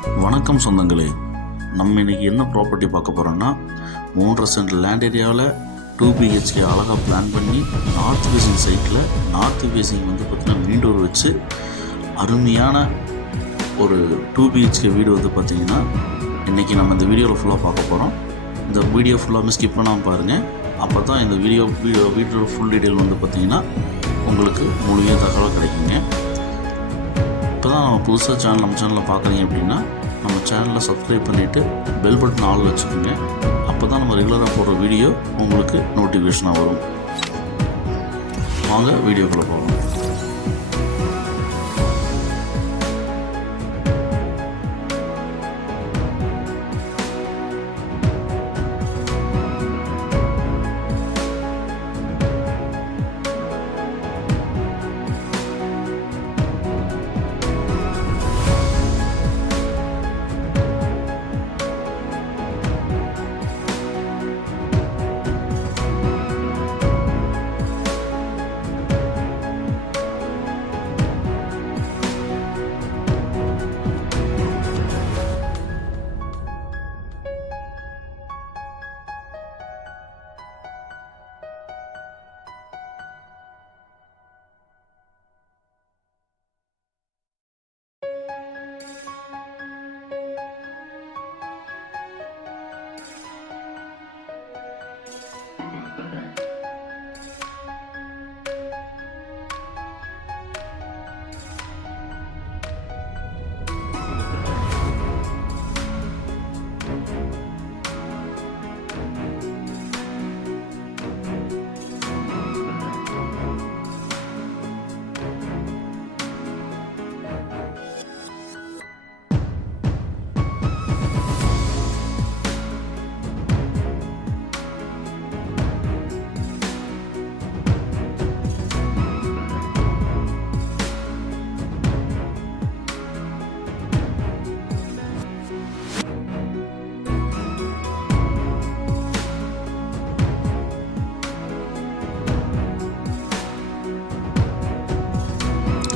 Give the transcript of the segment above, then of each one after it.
வணக்கம் சொந்தங்களே, நம்ம இன்றைக்கி என்ன ப்ராப்பர்ட்டி பார்க்க போகிறோன்னா 3.5 சென்ட் லேண்ட் ஏரியாவில் 2 BHK அழகாக பிளான் பண்ணி நார்த் ஃபேஸிங் சைட்டில் நார்த் ஃபேஸிங் வந்து பார்த்திங்கன்னா மெயின் டோர் வச்சு அருமையான ஒரு 2 BHK வீடு வந்து பார்த்திங்கன்னா இன்றைக்கி நம்ம இந்த வீடியோவில் ஃபுல்லாக பார்க்க போகிறோம். இந்த வீடியோ ஃபுல்லாக ஸ்கிப் பண்ணாமல் பாருங்கள். அப்போ தான் இந்த வீடியோட ஃபுல் டீட்டெயில் வந்து பார்த்திங்கன்னா உங்களுக்கு முழுமையாக தகவல் கிடைக்குங்க. இப்போ தான் நம்ம புதுசாக நம்ம சேனலில் பார்க்குறீங்க அப்படின்னா நம்ம சேனலை சப்ஸ்கிரைப் பண்ணிவிட்டு பெல் பட்டன் ஆல் வச்சுக்கோங்க. அப்போ தான் நம்ம ரெகுலராக போடுற வீடியோ உங்களுக்கு நோட்டிஃபிகேஷனாக வரும். வாங்க வீடியோக்குள்ளே போகலாம்.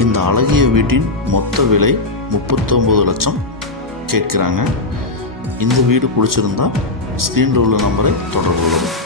இந்த அழகிய வீட்டின் மொத்த விலை 39 லட்சம் கேட்குறாங்க. இந்த வீடு பிடிச்சிருந்தா ஸ்க்ரீனில் உள்ள நம்பரை தொடர்பு கொள்ளுங்கள்.